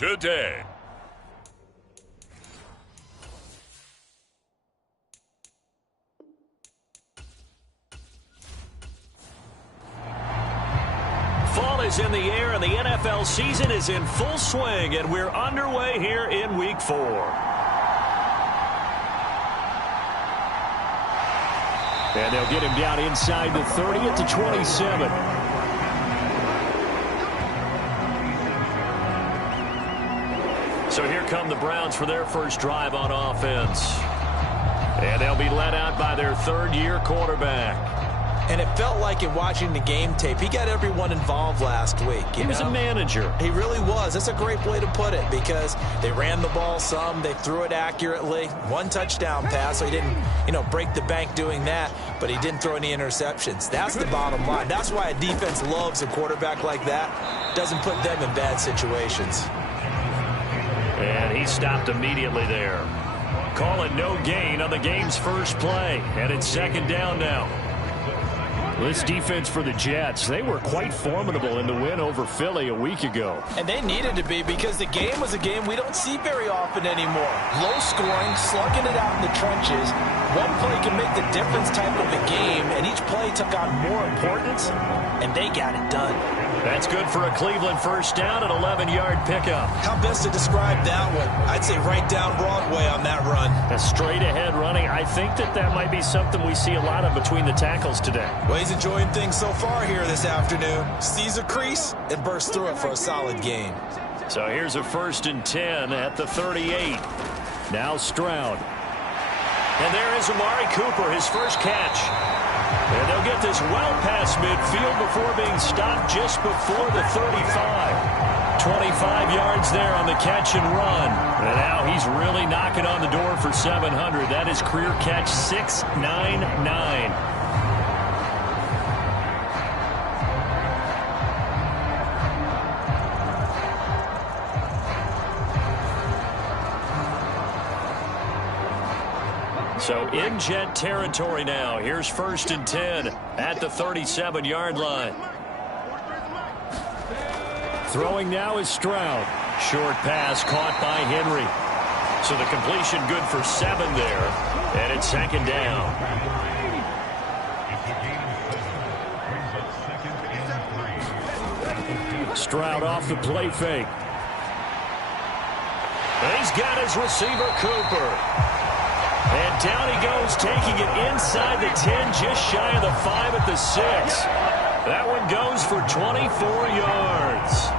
today. Fall is in the air, and the NFL season is in full swing, and we're underway here in Week 4. And they'll get him down inside the 30 at the 27. So here come the Browns for their first drive on offense. And they'll be led out by their third-year quarterback. And it felt like in watching the game tape, he got everyone involved last week. He was a manager. He really was. That's a great way to put it because they ran the ball some. They threw it accurately. One touchdown pass, so he didn't, break the bank doing that, but he didn't throw any interceptions. That's the bottom line. That's why a defense loves a quarterback like that. Doesn't put them in bad situations. And he stopped immediately there. Call it no gain on the game's first play. And it's second down now. This defense for the Jets, they were quite formidable in the win over Philly a week ago. And they needed to be because the game was a game we don't see very often anymore. Low scoring, slugging it out in the trenches. One play can make the difference type of a game, and each play took on more importance, and they got it done. That's good for a Cleveland first down and 11-yard pickup. How best to describe that one? I'd say right down Broadway on that run. A straight-ahead running. I think that might be something we see a lot of between the tackles today. Well, he's enjoying things so far here this afternoon. Sees a crease and bursts through it for a solid gain. So here's a 1st and 10 at the 38. Now Stroud. And there is Amari Cooper, his first catch. And they'll get this well past midfield before being stopped just before the 35. 25 yards there on the catch and run. And now he's really knocking on the door for 700. That is career catch 699. So in Jet territory now. Here's 1st and 10 at the 37-yard line. Throwing now is Stroud. Short pass caught by Henry. So the completion good for 7 there. And it's second down. Stroud off the play fake. And he's got his receiver, Cooper. And down he goes, taking it inside the 10, just shy of the 5 at the 6. That one goes for 24 yards.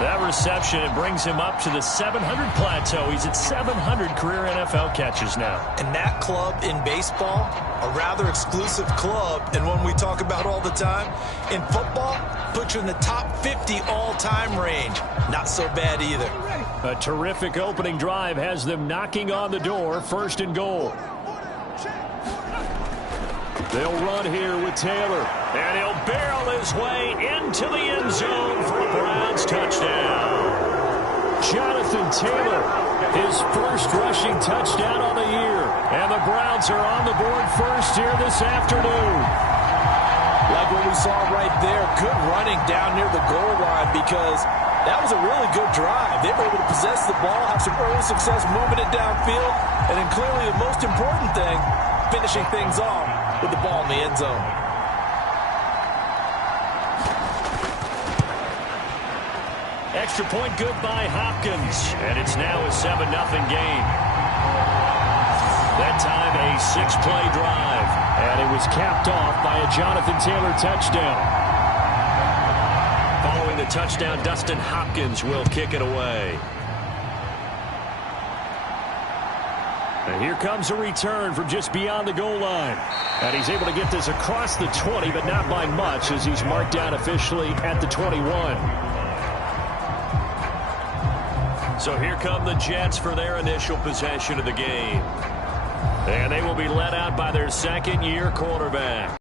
That reception, it brings him up to the 700 plateau. He's at 700 career NFL catches now. And that club in baseball, a rather exclusive club, and one we talk about all the time. In football, puts you in the top 50 all-time range. Not so bad either. A terrific opening drive has them knocking on the door, 1st and goal. They'll run here with Taylor. And he'll barrel his way into the end zone for a Browns touchdown. Jonathan Taylor, his first rushing touchdown on the year. And the Browns are on the board first here this afternoon. Like what we saw right there, good running down near the goal line because that was a really good drive. They were able to possess the ball, have some early success moving it downfield, and then clearly the most important thing, finishing things off with the ball in the end zone. Extra point good by Hopkins, and it's now a 7-0 game. That time a 6-play drive, and it was capped off by a Jonathan Taylor touchdown. Following the touchdown, Dustin Hopkins will kick it away. And here comes a return from just beyond the goal line. And he's able to get this across the 20, but not by much as he's marked down officially at the 21. So here come the Jets for their initial possession of the game. And they will be led out by their second-year quarterback.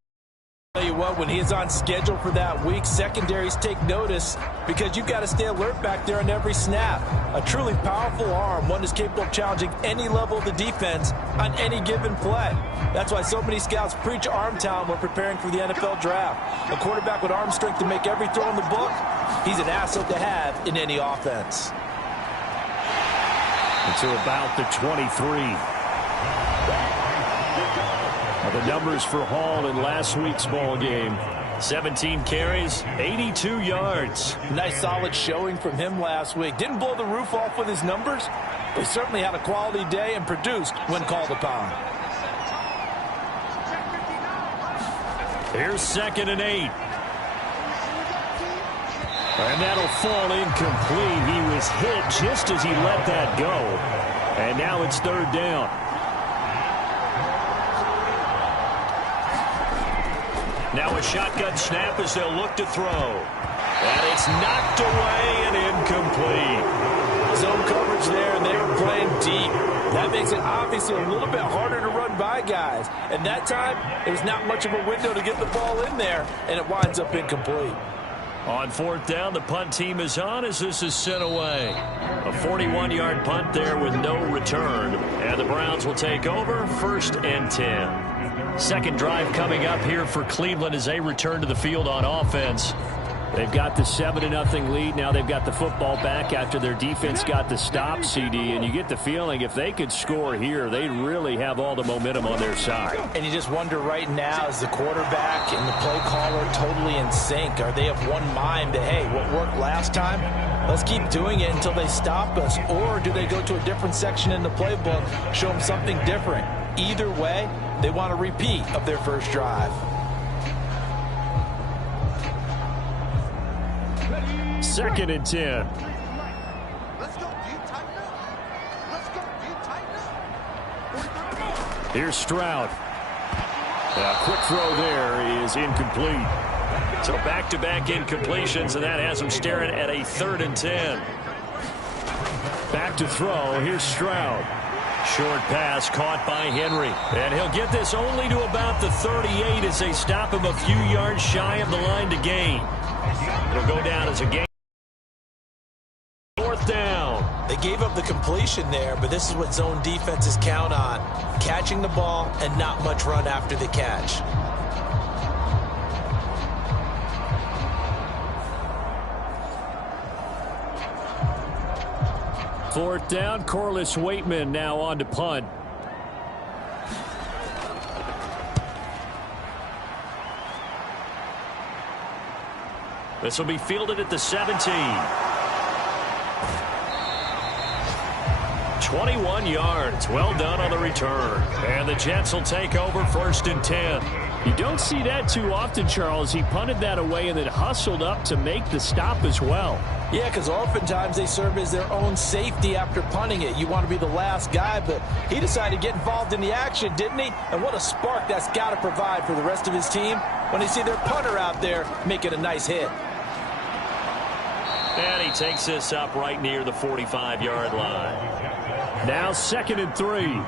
Tell you what, when he is on schedule for that week, secondaries take notice because you've got to stay alert back there on every snap. A truly powerful arm, one is capable of challenging any level of the defense on any given play. That's why so many scouts preach arm talent when preparing for the NFL draft. A quarterback with arm strength to make every throw in the book, he's an asset to have in any offense. to about the 23. The numbers for Hall in last week's ball game. 17 carries, 82 yards. Nice solid showing from him last week. Didn't blow the roof off with his numbers, but he certainly had a quality day and produced when called upon. Here's 2nd and 8. And that'll fall incomplete. He was hit just as he let that go. And now it's 3rd down. Now a shotgun snap as they'll look to throw. And it's knocked away and incomplete. Zone coverage there, and they were playing deep. That makes it obviously a little bit harder to run by guys. And that time, it was not much of a window to get the ball in there, and it winds up incomplete. On 4th down, the punt team is on as this is sent away. A 41-yard punt there with no return. And the Browns will take over 1st and 10. Second drive coming up here for Cleveland as they return to the field on offense. They've got the 7-0 lead. Now they've got the football back after their defense got the stop, CD. And you get the feeling if they could score here, they really have all the momentum on their side. And you just wonder right now, is the quarterback and the play caller totally in sync? Are they of one mind that, hey, what worked last time, let's keep doing it until they stop us? Or do they go to a different section in the playbook, show them something different? Either way, they want a repeat of their first drive. 2nd and 10. Here's Stroud. A quick throw there is incomplete. So back-to-back incompletions, and that has him staring at a 3rd and 10. Back to throw. Here's Stroud. Short pass caught by Henry. And he'll get this only to about the 38 as they stop him a few yards shy of the line to gain. It'll go down as a gain. 4th down. They gave up the completion there, but this is what zone defenses count on. Catching the ball and not much run after the catch. Fourth down, Corliss Waitman now on to punt. This will be fielded at the 17. 21 yards. Well done on the return. And the Jets will take over 1st and 10. You don't see that too often, Charles. He punted that away and then hustled up to make the stop as well. Yeah, because oftentimes they serve as their own safety after punting it. You want to be the last guy, but he decided to get involved in the action, didn't he? And what a spark that's got to provide for the rest of his team when they see their punter out there making a nice hit. And he takes this up right near the 45-yard line. Now 2nd and 3.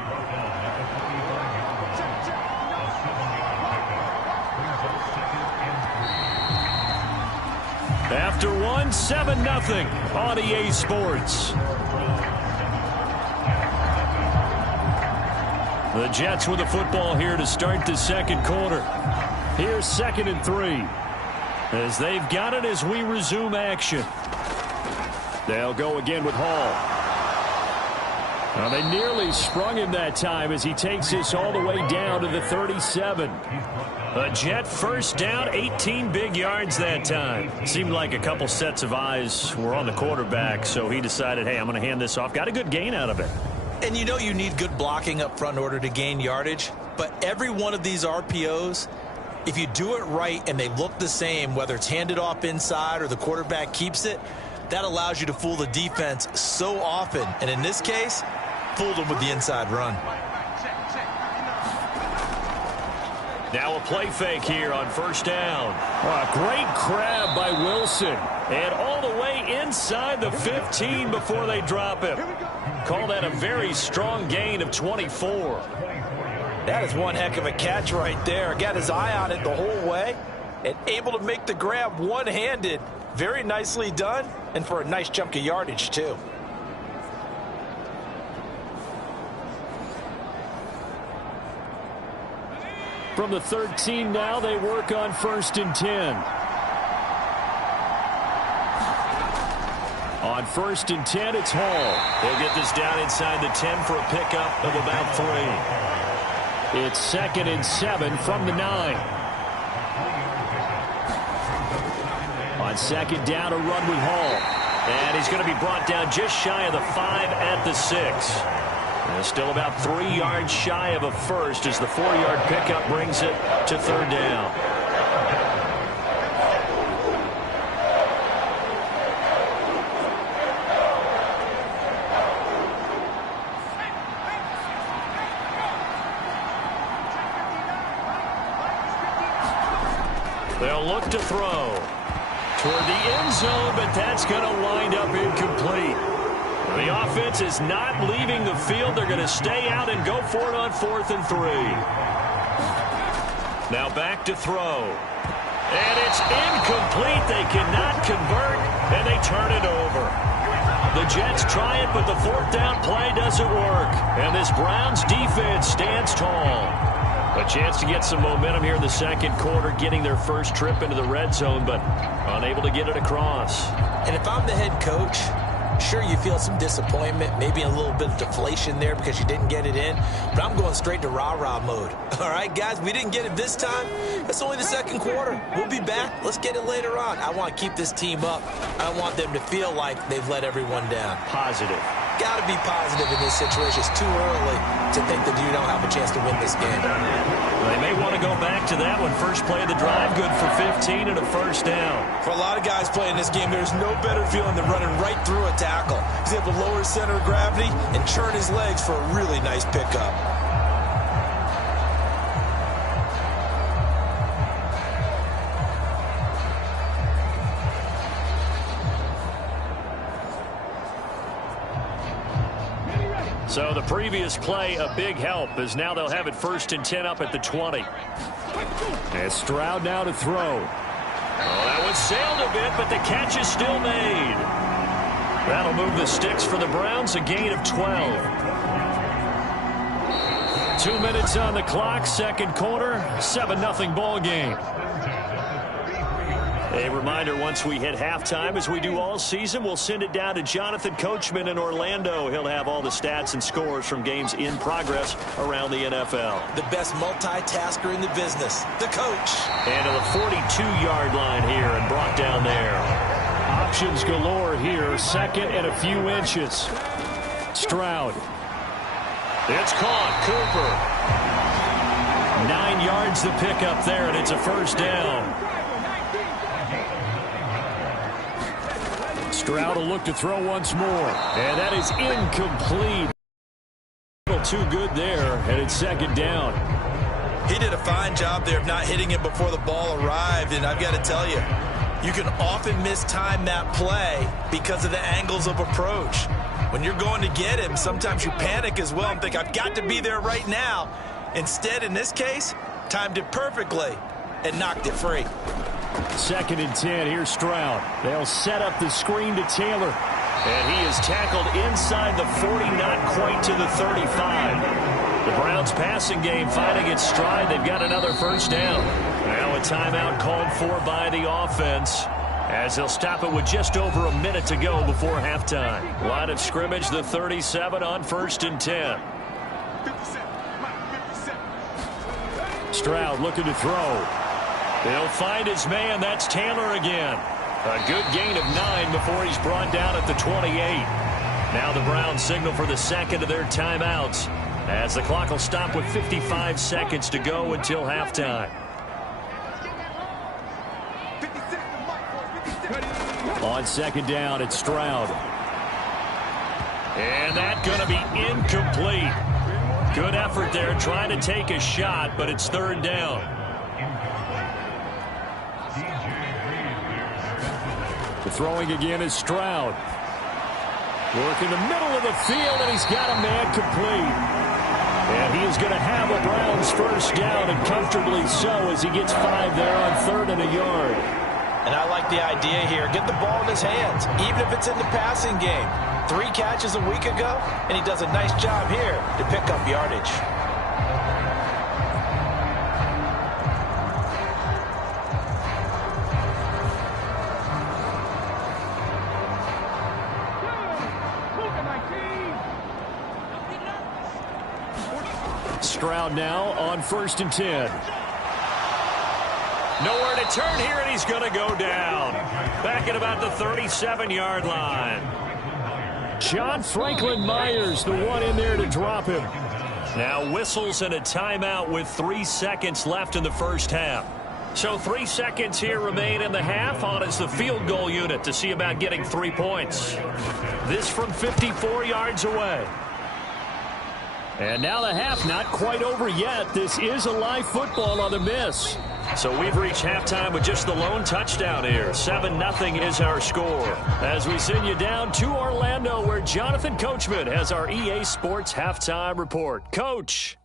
After one, 7-0 on EA Sports. The Jets with the football here to start the second quarter. Here's 2nd and 3. As they've got it as we resume action. They'll go again with Hall. Well, they nearly sprung him that time as he takes this all the way down to the 37. A Jet first down, 18 big yards that time. Seemed like a couple sets of eyes were on the quarterback, so he decided, hey, I'm going to hand this off. Got a good gain out of it. And you know you need good blocking up front in order to gain yardage, but every one of these RPOs, if you do it right and they look the same, whether it's handed off inside or the quarterback keeps it, that allows you to fool the defense so often. And in this case, fooled them with the inside run. Now a play fake here on first down. A great grab by Wilson. And all the way inside the 15 before they drop him. Call that a very strong gain of 24. That is one heck of a catch right there. Got his eye on it the whole way and able to make the grab one-handed. Very nicely done, and for a nice chunk of yardage, too. From the 13 now, they work on 1st and 10. On 1st and 10, it's Hall. He'll get this down inside the 10 for a pickup of about 3. It's 2nd and 7 from the 9. On 2nd down, a run with Hall. And he's going to be brought down just shy of the 5 at the 6. And still about 3 yards shy of a first as the 4-yard pickup brings it to 3rd down. They'll look to throw toward the end zone, but that's going to wind up incomplete. The offense is not leaving the field. They're going to stay out and go for it on 4th and 3. Now back to throw. And it's incomplete. They cannot convert, and they turn it over. The Jets try it, but the 4th down play doesn't work. And this Browns defense stands tall. A chance to get some momentum here in the 2nd quarter, getting their first trip into the red zone, but unable to get it across. And if I'm the head coach, sure, you feel some disappointment, maybe a little bit of deflation there because you didn't get it in, but I'm going straight to rah-rah mode. All right, guys, we didn't get it this time. It's only the 2nd quarter. We'll be back. Let's get it later on. I want to keep this team up. I want them to feel like they've let everyone down. Positive. Got to be positive in this situation. It's too early to think that you don't have a chance to win this game. They may want to go back to that one. First play of the drive, good for 15 and a 1st down. For a lot of guys playing this game, there's no better feeling than running right through a tackle. He's able to lower his center of gravity and churn his legs for a really nice pickup. So the previous play, a big help, as now they'll have it 1st and 10 up at the 20. And Stroud now to throw. Oh, that one sailed a bit, but the catch is still made. That'll move the sticks for the Browns, a gain of 12. 2 minutes on the clock, 2nd quarter, 7-0 ball game. A reminder, once we hit halftime, as we do all season, we'll send it down to Jonathan Coachman in Orlando. He'll have all the stats and scores from games in progress around the NFL. The best multitasker in the business, the coach. And to the 42-yard line here and brought down there. Options galore here, 2nd and a few inches. Stroud. It's caught. Cooper. 9 yards the pickup there, and it's a 1st down. Stroud will look to throw once more. And that is incomplete. A little too good there, and it's 2nd down. He did a fine job there of not hitting it before the ball arrived, and I've got to tell you, you can often mistime that play because of the angles of approach. When you're going to get him, sometimes you panic as well and think, I've got to be there right now. Instead, in this case, timed it perfectly and knocked it free. 2nd and 10, here's Stroud. They'll set up the screen to Taylor. And he is tackled inside the 40, not quite to the 35. The Browns passing game finding its stride. They've got another 1st down. Now a timeout called for by the offense, as they'll stop it with just over a minute to go before halftime. Line of scrimmage, the 37 on 1st and 10. Stroud looking to throw. He'll find his man. That's Taylor again. A good gain of 9 before he's brought down at the 28. Now the Browns signal for the 2nd of their timeouts, as the clock will stop with 55 seconds to go until halftime. On 2nd down, it's Stroud. And that's going to be incomplete. Good effort there, trying to take a shot, but it's 3rd down. The throwing again is Stroud. Work in the middle of the field, and he's got a man complete. And he is going to have a Browns 1st down, and comfortably so, as he gets 5 there on 3rd and a yard. And I like the idea here. Get the ball in his hands, even if it's in the passing game. 3 catches a week ago, and he does a nice job here to pick up yardage. Stroud now on 1st and 10. Nowhere to turn here, and he's going to go down. Back at about the 37-yard line. John Franklin Myers, the one in there to drop him. Now whistles and a timeout with 3 seconds left in the first half. So 3 seconds here remain in the half. On is the field goal unit to see about getting 3 points. This from 54 yards away. And now the half not quite over yet. This is a live football on the miss. So we've reached halftime with just the lone touchdown here. 7-0 is our score. As we send you down to Orlando, where Jonathan Coachman has our EA Sports halftime report. Coach.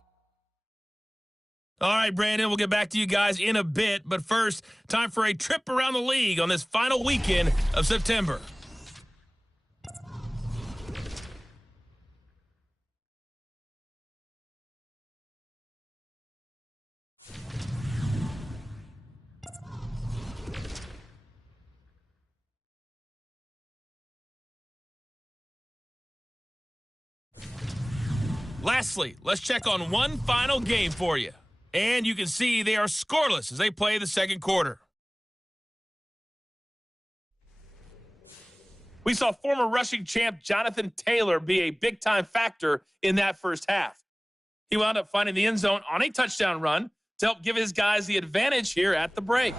All right, Brandon, we'll get back to you guys in a bit. But first, time for a trip around the league on this final weekend of September. Lastly, let's check on one final game for you. And you can see they are scoreless as they play the second quarter. We saw former rushing champ Jonathan Taylor be a big-time factor in that first half. He wound up finding the end zone on a touchdown run to help give his guys the advantage here at the break.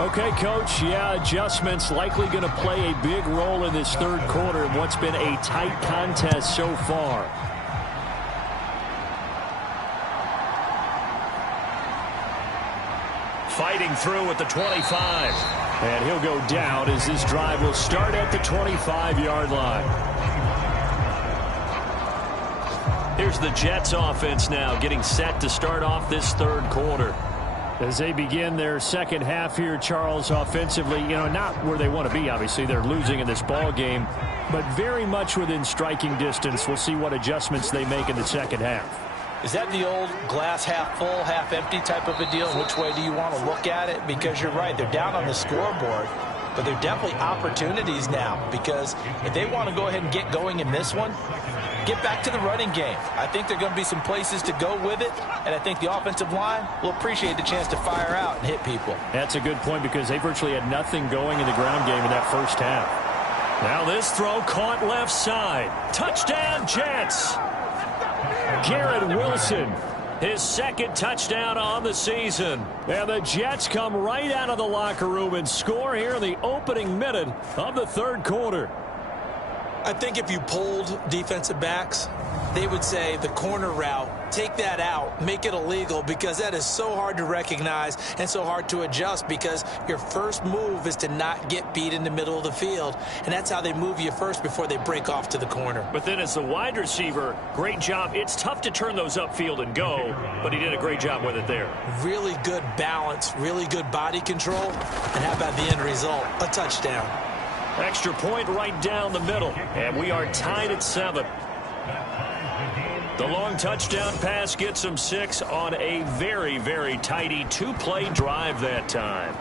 Okay, Coach, adjustments likely going to play a big role in this third quarter in what's been a tight contest so far. Fighting through at the 25. And he'll go down as this drive will start at the 25-yard line. Here's the Jets offense now getting set to start off this third quarter. As they begin their second half here, Charles, offensively, not where they want to be, obviously. They're losing in this ball game, but very much within striking distance. We'll see what adjustments they make in the second half. Is that the old glass half full, half empty type of a deal? Which way do you want to look at it? Because you're right, they're down on the scoreboard, but they're definitely opportunities now, because if they want to go ahead and get going in this one, get back to the running game. I think there are going to be some places to go with it, and I think the offensive line will appreciate the chance to fire out and hit people. That's a good point, because they virtually had nothing going in the ground game in that first half. Now this throw caught left side. Touchdown, Jets! Garrett Wilson, his second touchdown on the season. And the Jets come right out of the locker room and score here in the opening minute of the third quarter. I think if you polled defensive backs, they would say the corner route, take that out, make it illegal, because that is so hard to recognize and so hard to adjust, because your first move is to not get beat in the middle of the field, and that's how they move you first before they break off to the corner. But then as the wide receiver, great job. It's tough to turn those upfield and go, but he did a great job with it there. Really good balance, really good body control, and how about the end result? A touchdown. Extra point right down the middle, and we are tied at 7. The long touchdown pass gets him 6 on a very, very tidy two-play drive that time.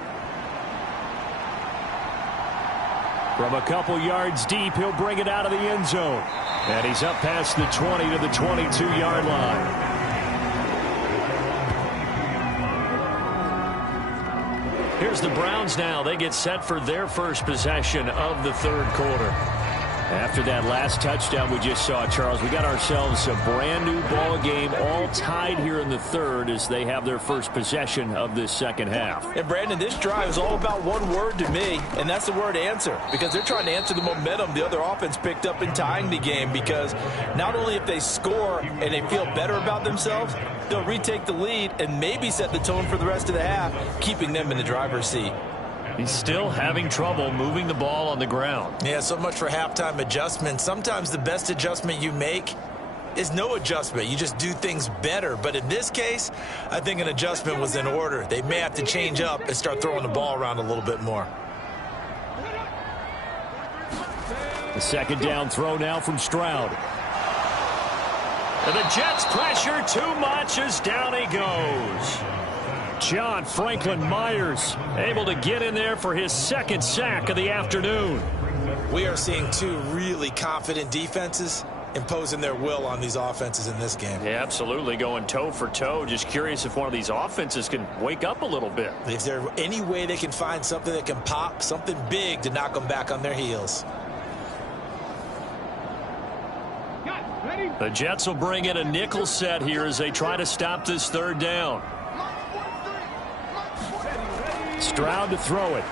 From a couple yards deep, he'll bring it out of the end zone. And he's up past the 20 to the 22-yard line. Here's the Browns now. They get set for their first possession of the third quarter. After that last touchdown we just saw, Charles, we got ourselves a brand new ball game, all tied here in the third as they have their first possession of this second half. And Brandon, this drive is all about one word to me, and that's the word answer, because they're trying to answer the momentum the other offense picked up in tying the game, because not only if they score and they feel better about themselves, they'll retake the lead and maybe set the tone for the rest of the half, keeping them in the driver's seat. He's still having trouble moving the ball on the ground. Yeah, so much for halftime adjustments. Sometimes the best adjustment you make is no adjustment. You just do things better. But in this case, I think an adjustment was in order. They may have to change up and start throwing the ball around a little bit more. The second down throw now from Stroud. And the Jets pressure too much as down he goes. John Franklin Myers able to get in there for his second sack of the afternoon. We are seeing two really confident defenses, imposing their will on these offenses in this game. Yeah, absolutely, going toe for toe. Just curious if one of these offenses can wake up a little bit. Is there any way they can find something that can pop, something big to knock them back on their heels? The Jets will bring in a nickel set here as they try to stop this third down. Stroud to throw it.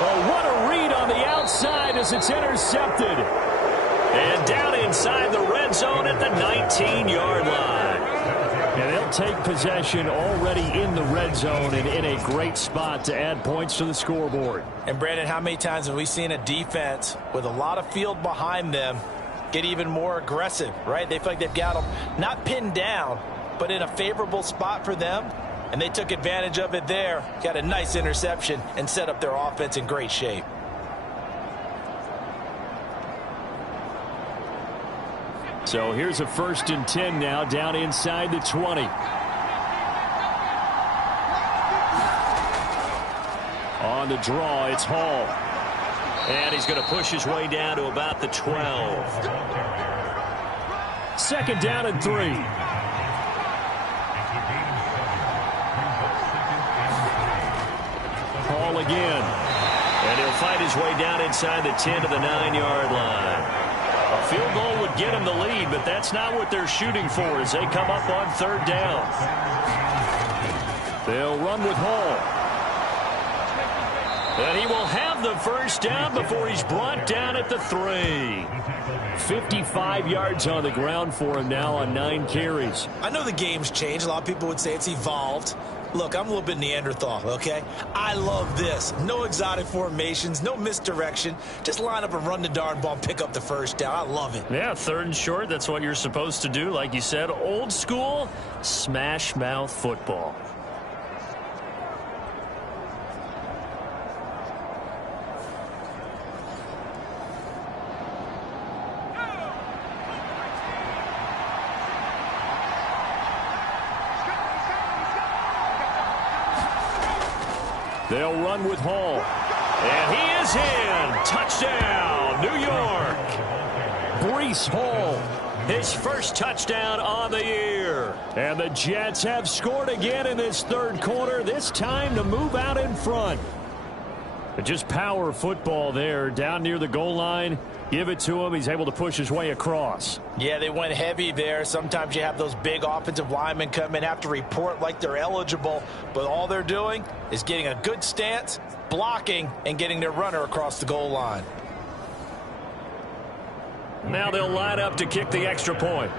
Oh, what a read on the outside as it's intercepted. And down inside the red zone at the 19-yard line. And they'll take possession already in the red zone and in a great spot to add points to the scoreboard. And, Brandon, how many times have we seen a defense with a lot of field behind them get even more aggressive, right? They feel like they've got them not pinned down, but in a favorable spot for them. And they took advantage of it there, got a nice interception, and set up their offense in great shape. So here's a 1st and 10 now, down inside the 20. On the draw, it's Hall. And he's going to push his way down to about the 12. 2nd down and 3. Hall again. And he'll fight his way down inside the 10 to the 9-yard line. A field goal would get him the lead, but that's not what they're shooting for as they come up on 3rd down. They'll run with Hall. And he will have the 1st down before he's brought down at the 3. 55 yards on the ground for him now on 9 carries. I know the game's changed. A lot of people would say it's evolved. Look, I'm a little bit Neanderthal, okay? I love this. No exotic formations, no misdirection. Just line up and run the darn ball and pick up the 1st down. I love it. Yeah, 3rd and short, that's what you're supposed to do. Like you said, old school, smash mouth football. They'll run with Hall. And he is in. Touchdown, New York. Breece Hall, his 1st touchdown on the year. And the Jets have scored again in this 3rd quarter, this time to move out in front. But just power football there down near the goal line. Give it to him. He's able to push his way across. Yeah, they went heavy there. Sometimes you have those big offensive linemen come in, have to report like they're eligible, but all they're doing is getting a good stance, blocking, and getting their runner across the goal line. Now they'll line up to kick the extra point.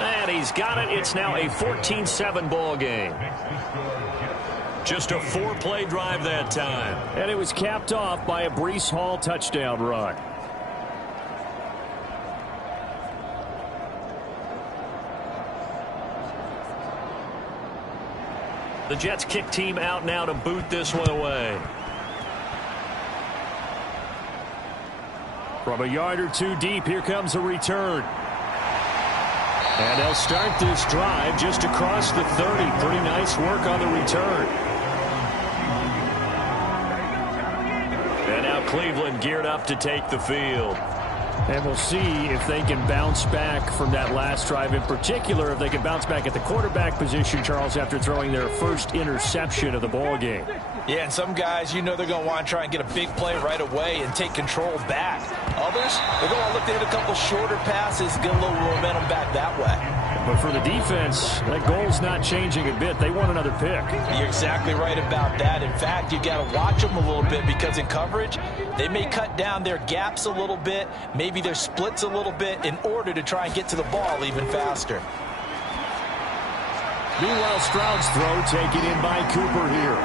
And he's got it. It's now a 14-7 ball game. Just a 4-play drive that time. And it was capped off by a Breece Hall touchdown run. The Jets kick team out now to boot this one away. From a yard or 2 deep, here comes a return. And they'll start this drive just across the 30. Pretty nice work on the return. And now Cleveland geared up to take the field. And we'll see if they can bounce back from that last drive. In particular, if they can bounce back at the quarterback position, Charles, after throwing their 1st interception of the ball game. Yeah, and some guys, you know they're going to want to try and get a big play right away and take control back. Others, they're going to look to hit a couple shorter passes, get a little momentum back that way. But for the defense, that goal's not changing a bit. They want another pick. You're exactly right about that. In fact, you got to watch them a little bit because in coverage, they may cut down their gaps a little bit, maybe their splits a little bit in order to try and get to the ball even faster. Meanwhile, Stroud's throw taken in by Cooper here.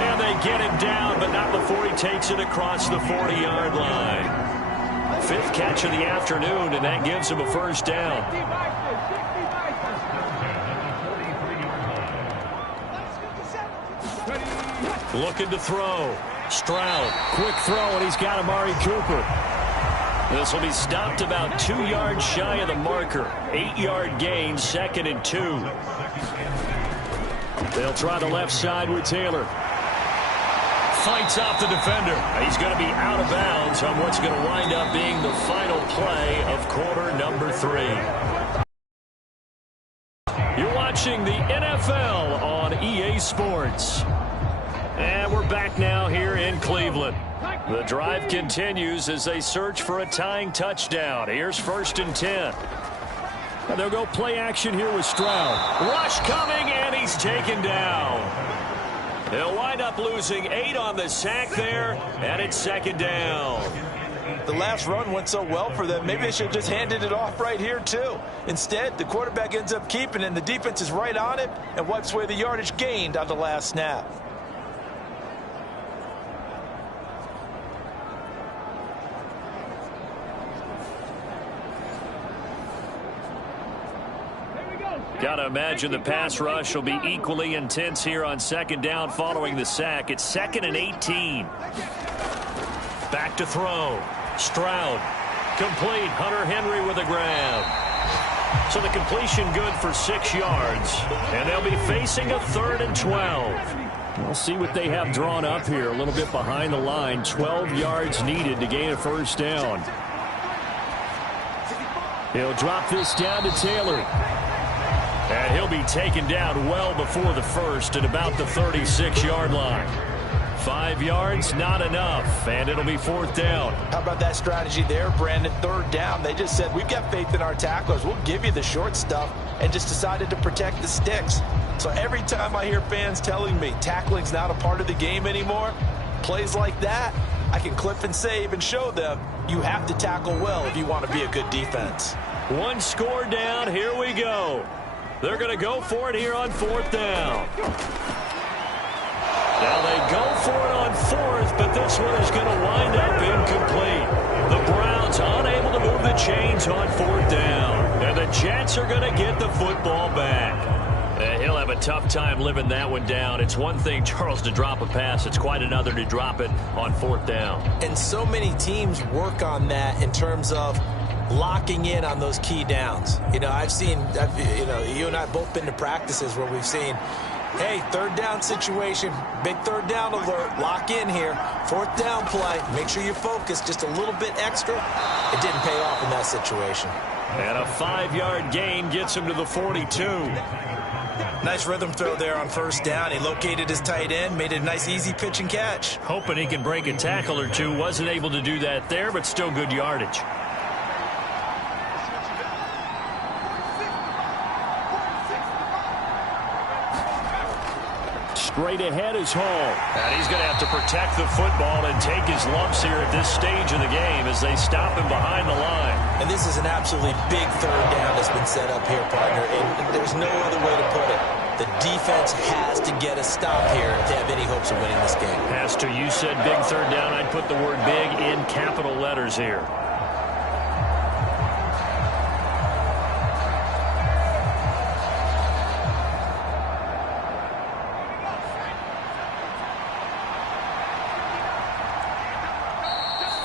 And they get him down, but not before he takes it across the 40-yard line. 5th catch of the afternoon, and that gives him a 1st down. Looking to throw. Stroud, quick throw, and he's got Amari Cooper. This will be stopped about 2 yards shy of the marker. 8-yard gain, 2nd and 2. They'll try the left side with Taylor. fights off the defender. He's going to be out of bounds on what's going to wind up being the final play of quarter number 3. You're watching the NFL on EA Sports. And we're back now here in Cleveland. The drive continues as they search for a tying touchdown. Here's 1st and 10. And they'll go play action here with Stroud. Rush coming, and he's taken down. They'll wind up losing 8 on the sack there, and it's 2nd down. The last run went so well for them. Maybe they should have just handed it off right here, too. Instead, the quarterback ends up keeping it, and the defense is right on it and wipes away the yardage gained on the last snap. Got to imagine the pass rush will be equally intense here on 2nd down following the sack. It's 2nd and 18. Back to throw. Stroud. Complete. Hunter Henry with a grab. So the completion good for 6 yards. And they'll be facing a 3rd and 12. We'll see what they have drawn up here. A little bit behind the line. 12 yards needed to gain a 1st down. He'll drop this down to Taylor. And he'll be taken down well before the 1st at about the 36-yard line. 5 yards, not enough, and it'll be 4th down. How about that strategy there, Brandon? 3rd down. They just said, we've got faith in our tacklers. We'll give you the short stuff, and just decided to protect the sticks. So every time I hear fans telling me tackling's not a part of the game anymore, plays like that, I can clip and save and show them you have to tackle well if you want to be a good defense. 1 score down. Here we go. They're going to go for it here on 4th down. Now they go for it on 4th, but this one is going to wind up incomplete. The Browns unable to move the chains on 4th down. And the Jets are going to get the football back. He'll have a tough time living that one down. It's one thing, Charles, to drop a pass. It's quite another to drop it on 4th down. And so many teams work on that in terms of locking in on those key downs. You know, you and I have both been to practices where we've seen, hey, 3rd down situation, big 3rd down alert, lock in here, 4th down play, make sure you focus just a little bit extra. It didn't pay off in that situation. And a 5-yard gain gets him to the 42. Nice rhythm throw there on 1st down. He located his tight end, made it a nice easy pitch and catch. Hoping he can break a tackle or two. Wasn't able to do that there, but still good yardage. Straight ahead is Hall. And he's going to have to protect the football and take his lumps here at this stage of the game as they stop him behind the line. And this is an absolutely big 3rd down that's been set up here, partner. And there's no other way to put it. The defense has to get a stop here if they have any hopes of winning this game. Has to. You said big 3rd down. I'd put the word big in capital letters here.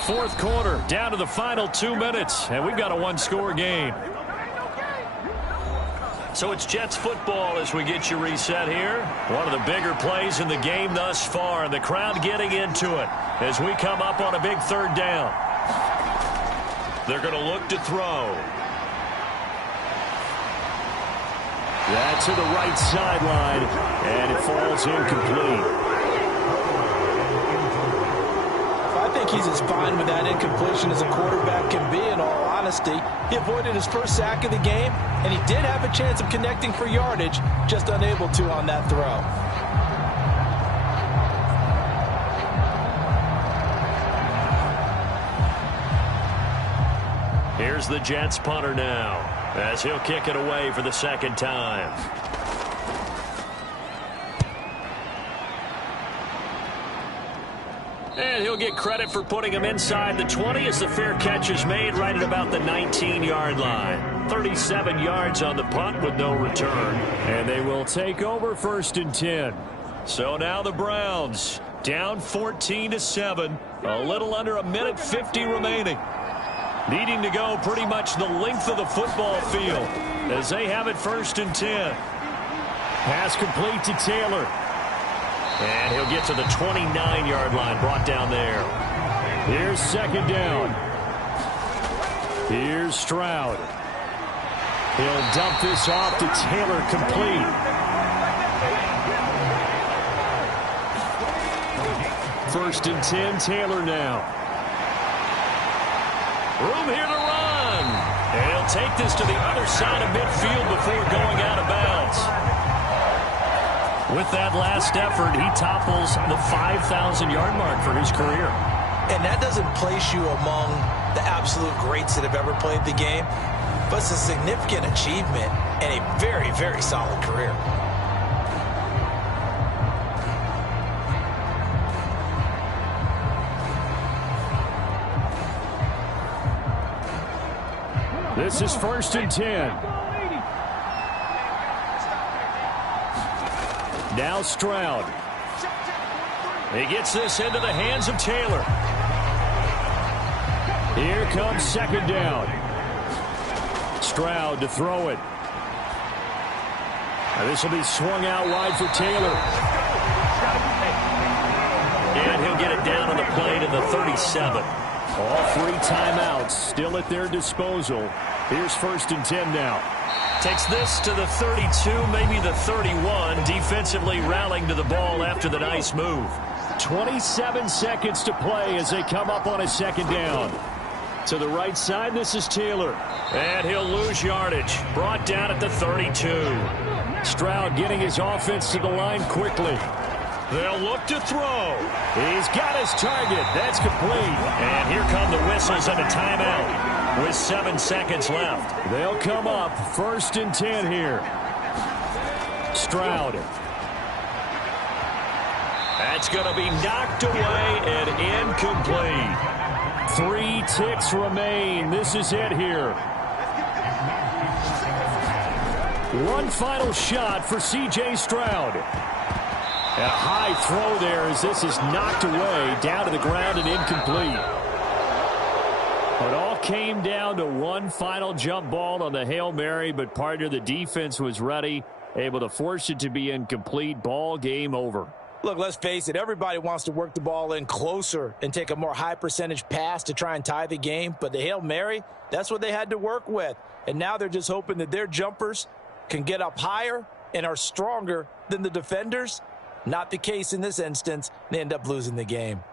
Fourth quarter, down to the final 2 minutes, and we've got a 1-score game. So it's Jets football as we get you reset here. One of the bigger plays in the game thus far, and the crowd getting into it as we come up on a big 3rd down. They're going to look to throw. That's to the right sideline, and it falls incomplete. I think he's as fine with that incompletion as a quarterback can be, in all honesty. He avoided his first sack of the game, and he did have a chance of connecting for yardage, just unable to on that throw. Here's the Jets punter now, as he'll kick it away for the 2nd time. And he'll get credit for putting him inside the 20 as the fair catch is made right at about the 19-yard line. 37 yards on the punt with no return. And they will take over 1st and 10. So now the Browns down 14-7. A little under 1:50 remaining. Needing to go pretty much the length of the football field as they have it 1st and 10. Pass complete to Taylor. And he'll get to the 29-yard line, brought down there. Here's second down. Here's Stroud. He'll dump this off to Taylor, complete. First and 10, Taylor now. Room here to run. And he'll take this to the other side of midfield before going out of bounds. With that last effort, he topples the 5,000-yard mark for his career. And that doesn't place you among the absolute greats that have ever played the game, but it's a significant achievement and a very, very solid career. This is first and 10. Now Stroud. He gets this into the hands of Taylor. Here comes second down. Stroud to throw it. Now this will be swung out wide for Taylor. And he'll get it down on the play to the 37. All three timeouts still at their disposal. Here's first and 10 now. Takes this to the 32, maybe the 31, defensively rallying to the ball after the nice move. 27 seconds to play as they come up on a second down. To the right side, this is Taylor. And he'll lose yardage. Brought down at the 32. Stroud getting his offense to the line quickly. They'll look to throw. He's got his target. That's complete. And here come the whistles and a timeout with 7 seconds left. They'll come up first and 10 here. Stroud. That's going to be knocked away and incomplete. 3 ticks remain. This is it here. One final shot for C.J. Stroud. And a high throw there as this is knocked away, down to the ground and incomplete. It all came down to one final jump ball on the Hail Mary, but partner, the defense was ready, able to force it to be incomplete. Ball game over. Look, let's face it, everybody wants to work the ball in closer and take a more high percentage pass to try and tie the game. But the Hail Mary, that's what they had to work with. And now they're just hoping that their jumpers can get up higher and are stronger than the defenders. Not the case in this instance. They end up losing the game.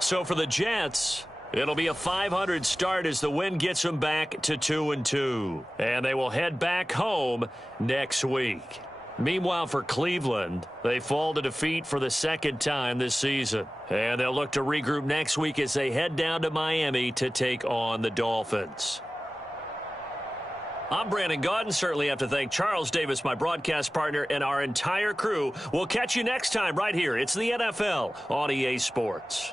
So for the Jets, it'll be a 500 start as the win gets them back to 2-2. And they will head back home next week. Meanwhile, for Cleveland, they fall to defeat for the second time this season. And they'll look to regroup next week as they head down to Miami to take on the Dolphins. I'm Brandon Gaudin. Certainly have to thank Charles Davis, my broadcast partner, and our entire crew. We'll catch you next time right here. It's the NFL on EA Sports.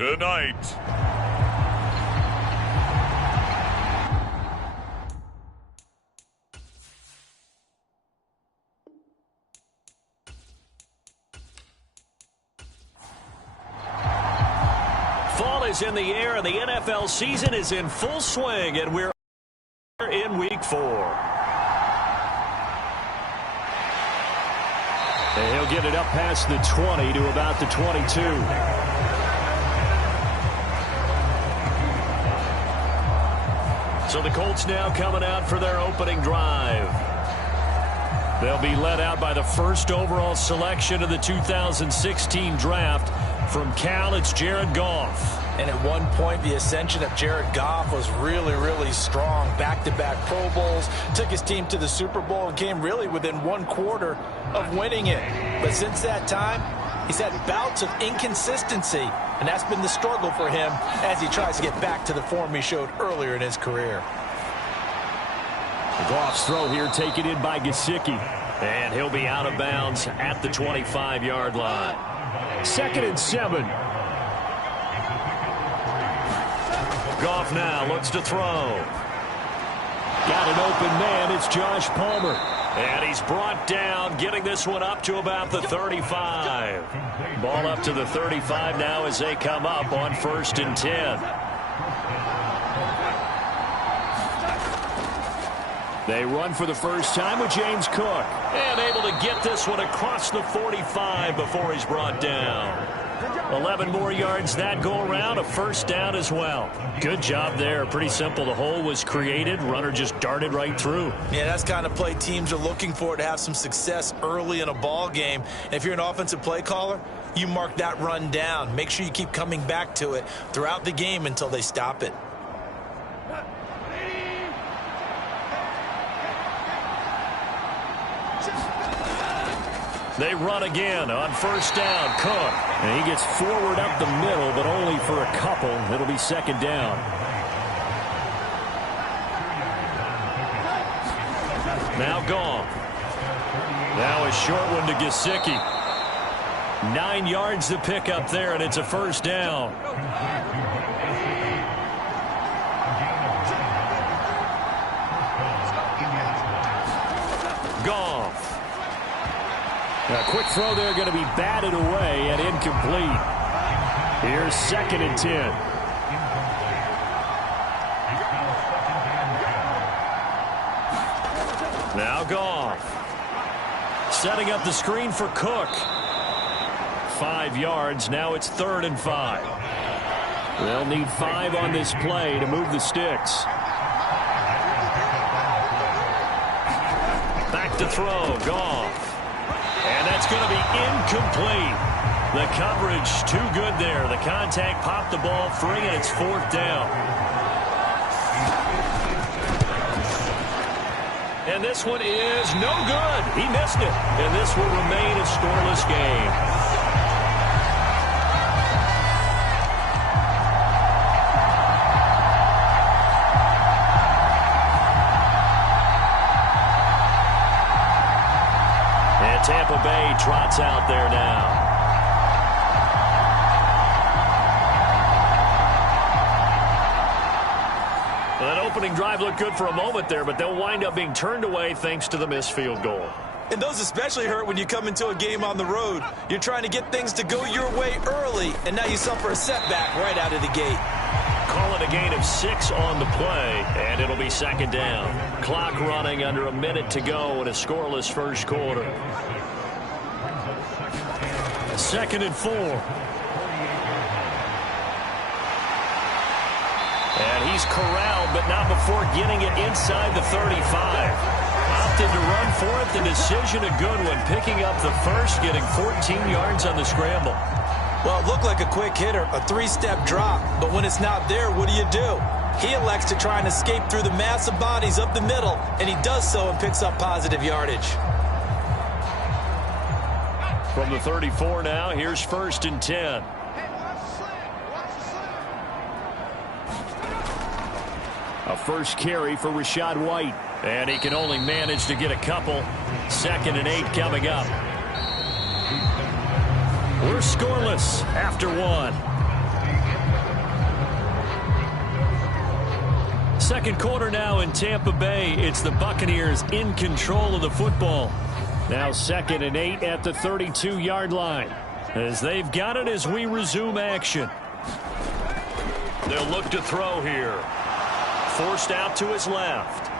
tonight. Fall is in the air, and the NFL season is in full swing, and we're in Week 4. And he'll get it up past the 20 to about the 22. So the Colts now coming out for their opening drive. They'll be led out by the first overall selection of the 2016 draft. From Cal, it's Jared Goff. And at one point, the ascension of Jared Goff was really, really strong. Back-to-back Pro Bowls, took his team to the Super Bowl, and came really within 1 quarter of winning it. But since that time, he's had bouts of inconsistency, and that's been the struggle for him as he tries to get back to the form he showed earlier in his career. Goff's throw here taken in by Gesicki. And he'll be out of bounds at the 25-yard line. 2nd and 7. Goff now looks to throw. Got an open man. It's Josh Palmer. And he's brought down, getting this one up to about the 35. Ball up to the 35 now as they come up on 1st and 10. They run for the first time with James Cook. And able to get this one across the 45 before he's brought down. 11 more yards that go around, a first down as well. Good job there. Pretty simple. The hole was created. Runner just darted right through. Yeah, that's the kind of play teams are looking for to have some success early in a ball game. And if you're an offensive play caller, you mark that run down. Make sure you keep coming back to it throughout the game until they stop it. They run again on first down. Cook. And he gets forward up the middle, but only for a couple. It'll be 2nd down. Now Goff. Now a short one to Gesicki. 9 yards to pick up there, and it's a first down. Goff. A quick throw there, going to be batted away and incomplete. Here's 2nd and 10. Now Goff. Setting up the screen for Cook. 5 yards. Now it's 3rd and 5. They'll need 5 on this play to move the sticks. Back to throw. Goff. And that's going to be incomplete. The coverage too good there. The contact popped the ball free, and it's 4th down. And this one is no good. He missed it. And this will remain a scoreless game. Tampa Bay trots out there now. Well, that opening drive looked good for a moment there, but they'll wind up being turned away thanks to the missed field goal. And those especially hurt when you come into a game on the road. You're trying to get things to go your way early, and now you suffer a setback right out of the gate. Call it a gain of 6 on the play, and it'll be 2nd down. Clock running under a minute to go in a scoreless first quarter. 2nd and 4. And he's corralled, but not before getting it inside the 35. Opted to run for it. The decision a good one. Picking up the first, getting 14 yards on the scramble. Well, it looked like a quick hitter, a 3-step drop. But when it's not there, what do? He elects to try and escape through the mass of bodies up the middle, and he does so and picks up positive yardage. From the 34 now, here's 1st and 10. A first carry for Rachaad White. And he can only manage to get a couple. 2nd and 8 coming up. We're scoreless after 1. second quarter now in Tampa Bay. It's the Buccaneers in control of the football. Now 2nd and 8 at the 32-yard line. As they've got it as we resume action. They'll look to throw here. Forced out to his left.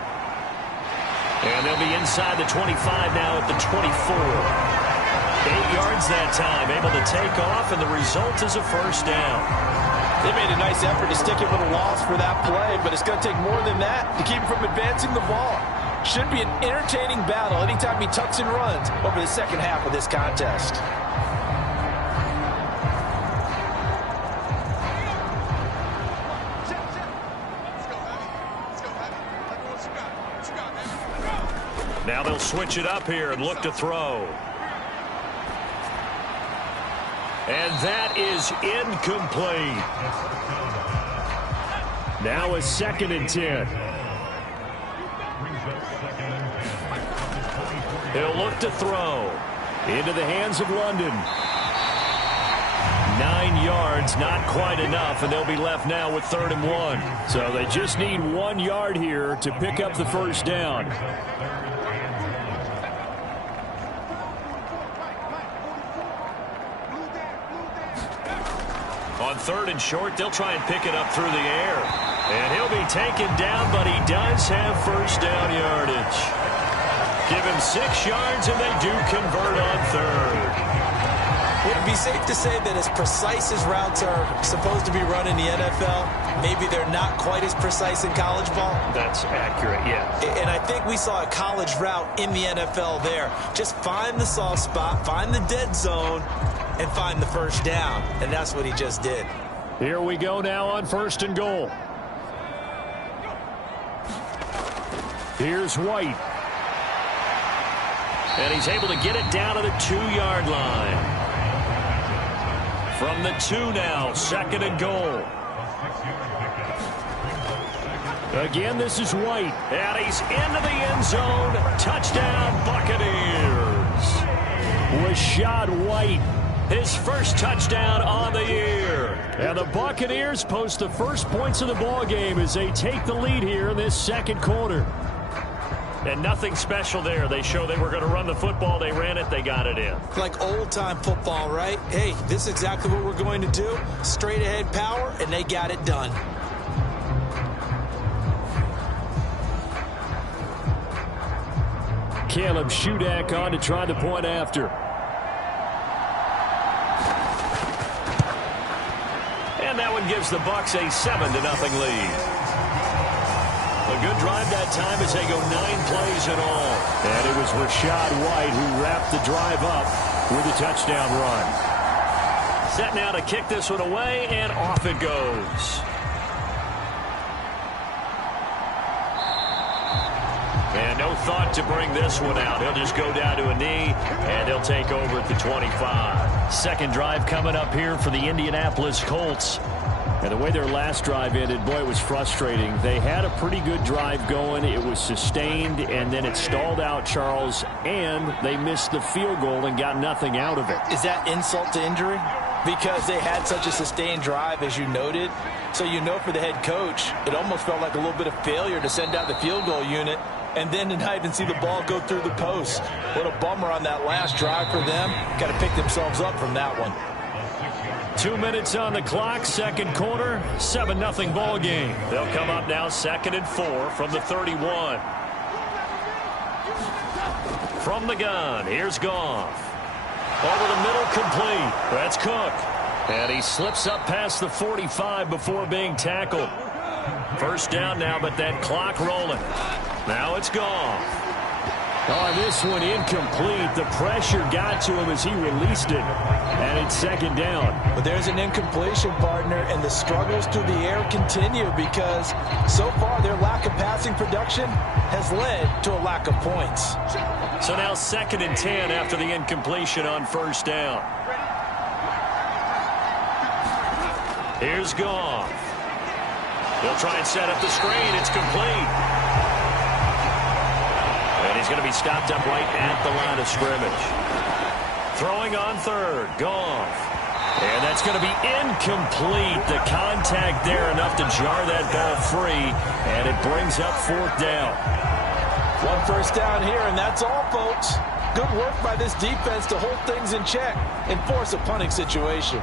And they'll be inside the 25 now at the 24. 8 yards that time, able to take off, and the result is a first down. They made a nice effort to stick it with a loss for that play, but it's going to take more than that to keep him from advancing the ball. Should be an entertaining battle anytime he tucks and runs over the second half of this contest. Now they'll switch it up here and look to throw. And that is incomplete. Now a 2nd and 10. He'll look to throw. Into the hands of London. 9 yards, not quite enough, and they'll be left now with 3rd and 1. So they just need 1 yard here to pick up the first down. On 3rd and short, they'll try and pick it up through the air. And he'll be taken down, but he does have first down yardage. Give him 6 yards, and they do convert on 3rd. Would it be safe to say that as precise as routes are supposed to be run in the NFL, maybe they're not quite as precise in college ball? That's accurate, yeah. And I think we saw a college route in the NFL there. Just find the soft spot, find the dead zone, and find the first down. And that's what he just did. Here we go now on 1st and goal. Here's White. And he's able to get it down to the 2-yard line. From the 2 now, 2nd and goal. Again, this is White. And he's into the end zone. Touchdown, Buccaneers. Rashad White, his first touchdown on the year. And the Buccaneers post the first points of the ball game as they take the lead here in this second quarter. And nothing special there. They show they were going to run the football. They ran it. They got it in. Like old-time football, right? Hey, this is exactly what we're going to do. Straight-ahead power, and they got it done. Caleb Shudak on to try the point after. And that one gives the Bucs a 7-0 lead. A good drive that time as they go 9 plays in all. And it was Rashad White who wrapped the drive up with a touchdown run. Set now to kick this one away, and off it goes. And no thought to bring this one out. He'll just go down to a knee, and he'll take over at the 25. Second drive coming up here for the Indianapolis Colts. And the way their last drive ended, boy, it was frustrating. They had a pretty good drive going. It was sustained, and then it stalled out, Charles, and they missed the field goal and got nothing out of it. Is that insult to injury? Because they had such a sustained drive, as you noted. So you know for the head coach, it almost felt like a little bit of failure to send out the field goal unit and then to not even see the ball go through the post. What a bummer on that last drive for them. Got to pick themselves up from that one. 2 minutes on the clock, second quarter, 7-0 ball game. They'll come up now 2nd and 4 from the 31. From the gun, here's Goff. Over the middle, complete. That's Cook. And he slips up past the 45 before being tackled. First down now, but that clock rolling. Now it's Goff. Oh, this one incomplete. The pressure got to him as he released it. And it's second down. But there's an incompletion, partner, and the struggles through the air continue because so far their lack of passing production has led to a lack of points. So now 2nd and 10 after the incompletion on first down. Here's Goff. He'll try and set up the screen. It's complete. And he's going to be stopped up right at the line of scrimmage. Throwing on 3rd. Goff. And that's going to be incomplete. The contact there enough to jar that ball free, and it brings up 4th down. 1 first down here, and that's all, folks. Good work by this defense to hold things in check and force a punting situation.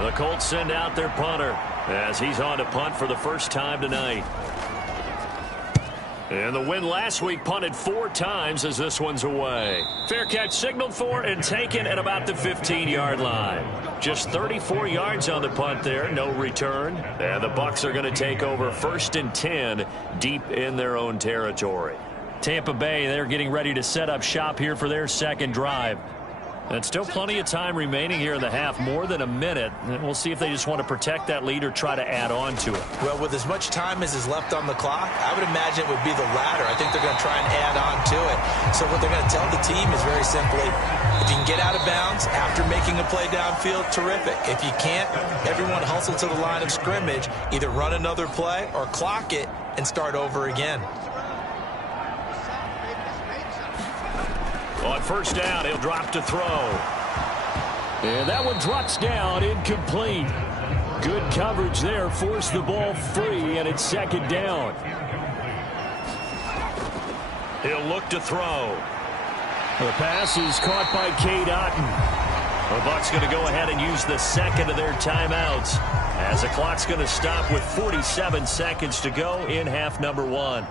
The Colts send out their punter as he's on to punt for the first time tonight. And the win last week punted 4 times as this one's away. Fair catch signaled for and taken at about the 15-yard line. Just 34 yards on the punt there, no return. And the Bucs are going to take over 1st and 10 deep in their own territory. Tampa Bay, they're getting ready to set up shop here for their second drive. And still plenty of time remaining here in the half, more than a minute. And we'll see if they just want to protect that lead or try to add on to it. Well, with as much time as is left on the clock, I would imagine it would be the latter. I think they're going to try and add on to it. So what they're going to tell the team is very simply, if you can get out of bounds after making a play downfield, terrific. If you can't, everyone hustle to the line of scrimmage, either run another play or clock it and start over again. On first down, he'll drop to throw. And that one drops down, incomplete. Good coverage there, forced the ball free, and it's 2nd down. He'll look to throw. The pass is caught by Cade Otton. The Bucs going to go ahead and use the 2nd of their timeouts as the clock's going to stop with 47 seconds to go in half number 1.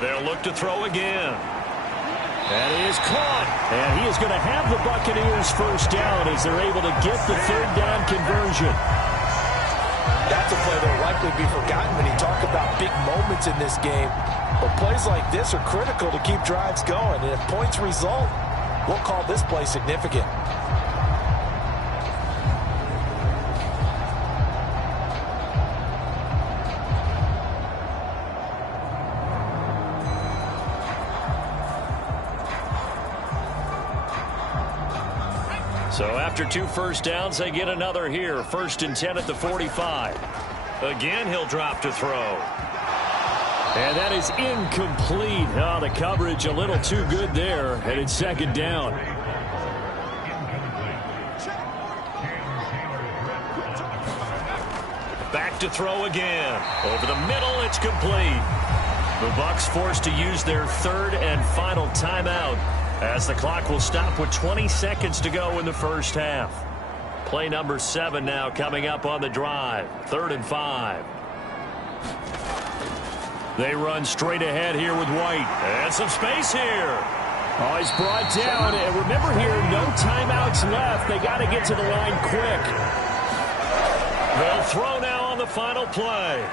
They'll look to throw again. And he is caught. And he is going to have the Buccaneers first down as they're able to get the 3rd down conversion. That's a play that will likely be forgotten when you talk about big moments in this game. But plays like this are critical to keep drives going. And if points result, we'll call this play significant. So after 2 first downs, they get another here. 1st and 10 at the 45. Again, he'll drop to throw. And that is incomplete. Oh, the coverage a little too good there, and it's 2nd down. Back to throw again. Over the middle, it's complete. The Bucs forced to use their 3rd and final timeout, as the clock will stop with 20 seconds to go in the first half. Play number 7 now coming up on the drive. 3rd and 5. They run straight ahead here with White. And some space here. Oh, he's brought down. And remember here, no timeouts left. They got to get to the line quick. They'll throw now on the final play.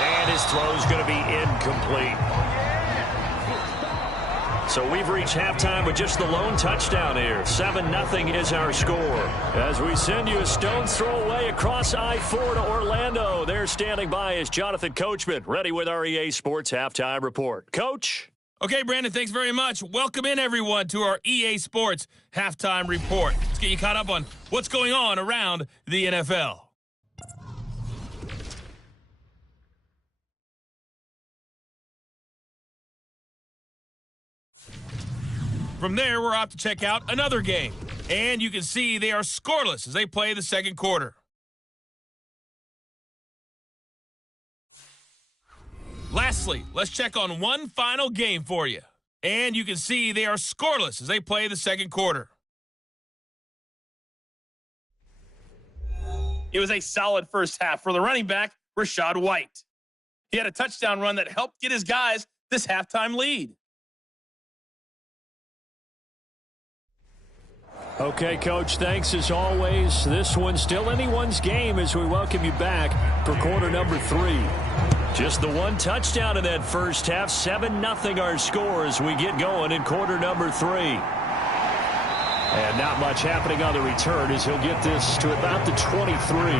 And his throw's going to be incomplete. So we've reached halftime with just the lone touchdown here. 7-0 is our score. As we send you a stone's throw away across I-4 to Orlando. There standing by is Jonathan Coachman, ready with our EA Sports Halftime Report. Coach? Okay, Brandon, thanks very much. Welcome in, everyone, to our EA Sports Halftime Report. Let's get you caught up on what's going on around the NFL. From there, we're off to check out another game. And you can see they are scoreless as they play the second quarter. Lastly, let's check on one final game for you. And you can see they are scoreless as they play the second quarter. It was a solid first half for the running back, Rachaad White. He had a touchdown run that helped get his guys this halftime lead. Okay, Coach, thanks as always. This one's still anyone's game as we welcome you back for quarter number 3. Just the one touchdown in that first half. 7-0 our score as we get going in quarter number 3. And not much happening on the return as he'll get this to about the 23.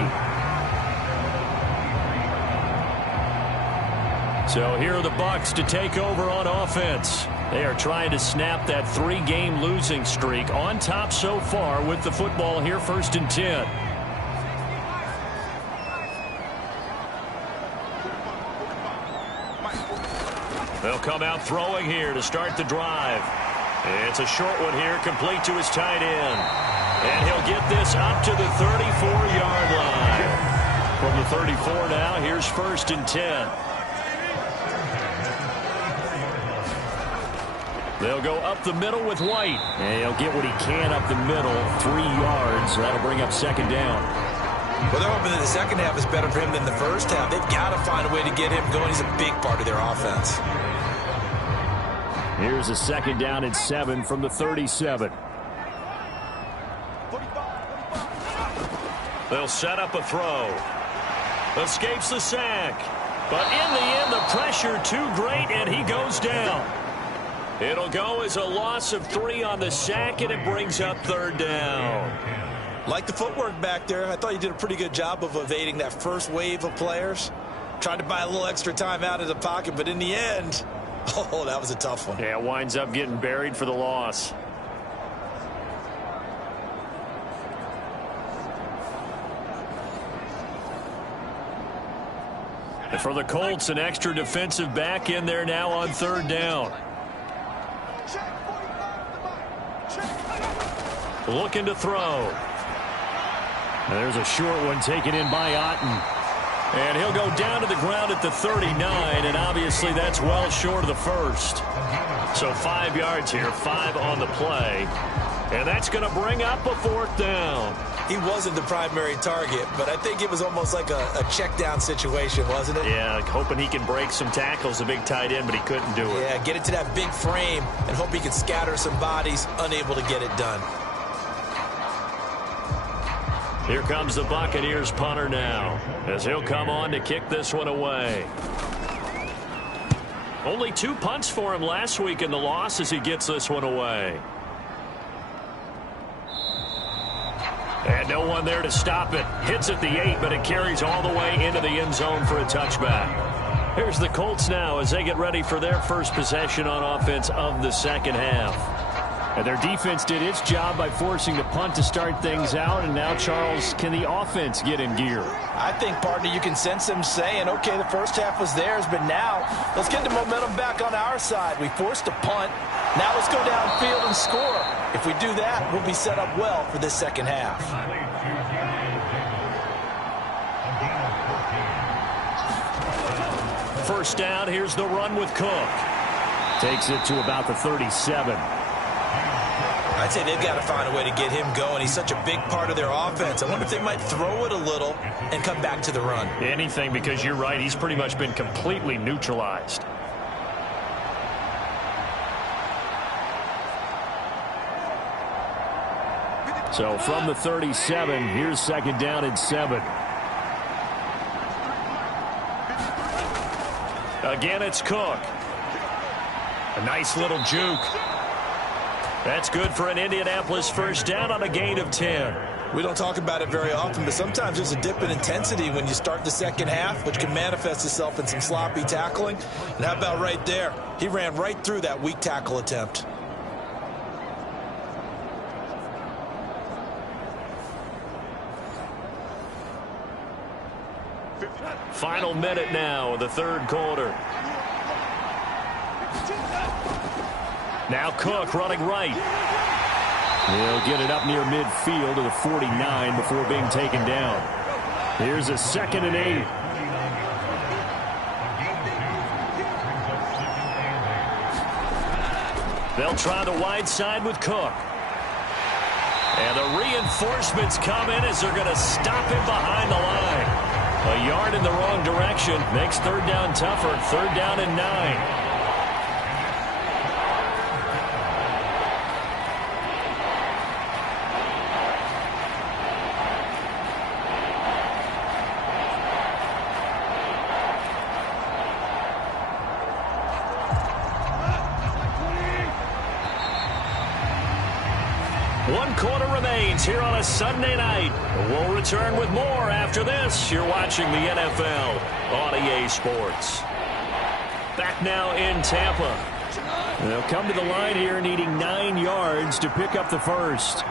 So here are the Bucs to take over on offense. They are trying to snap that 3-game losing streak, on top so far with the football here, 1st and 10. They'll come out throwing here to start the drive. It's a short one here, complete to his tight end. And he'll get this up to the 34-yard line. From the 34 now, here's 1st and 10. They'll go up the middle with White. And he'll get what he can up the middle, 3 yards. That'll bring up 2nd down. Well, they're hoping that the second half is better for him than the first half. They've got to find a way to get him going. He's a big part of their offense. Here's a 2nd down and 7 from the 37. They'll set up a throw. Escapes the sack. But in the end, the pressure too great, and he goes down. It'll go as a loss of 3 on the sack, and it brings up 3rd down. Like the footwork back there, I thought you did a pretty good job of evading that first wave of players. Tried to buy a little extra time out of the pocket, but in the end, oh, that was a tough one. Yeah, winds up getting buried for the loss. And for the Colts, an extra defensive back in there now on 3rd down. Looking to throw. And there's a short one taken in by Otten. And he'll go down to the ground at the 39, and obviously that's well short of the first. So 5 yards here, 5 on the play. And that's going to bring up a 4th down. He wasn't the primary target, but I think it was almost like a check down situation, wasn't it? Yeah, hoping he can break some tackles, a big tight end, but he couldn't do it. Yeah, get it to that big frame and hope he can scatter some bodies, unable to get it done. Here comes the Buccaneers punter now, as he'll come on to kick this one away. Only 2 punts for him last week in the loss as he gets this one away. And no one there to stop it. Hits at the 8, but it carries all the way into the end zone for a touchback. Here's the Colts now as they get ready for their first possession on offense of the second half. And their defense did its job by forcing the punt to start things out. And now, Charles, can the offense get in gear? I think, partner, you can sense them saying, okay, the first half was theirs, but now let's get the momentum back on our side. We forced a punt. Now let's go downfield and score. If we do that, we'll be set up well for this second half. First down, here's the run with Cook. Takes it to about the 37. I'd say they've got to find a way to get him going. He's such a big part of their offense. I wonder if they might throw it a little and come back to the run. Anything, because you're right, he's pretty much been completely neutralized. So from the 37, here's 2nd down and 7. Again, it's Cook. A nice little juke. That's good for an Indianapolis first down on a gain of 10. We don't talk about it very often, but sometimes there's a dip in intensity when you start the second half, which can manifest itself in some sloppy tackling. And how about right there? He ran right through that weak tackle attempt. Final minute now of the 3rd quarter. Now Cook running right. He'll get it up near midfield to the 49 before being taken down. Here's a 2nd and 8. They'll try the wide side with Cook. And the reinforcements come in as they're going to stop him behind the line. A yard in the wrong direction makes 3rd down tougher. 3rd down and 9. One quarter remains here on a Sunday night. We'll return with more after this. You're watching the NFL on EA Sports. Back now in Tampa. They'll come to the line here needing 9 yards to pick up the first.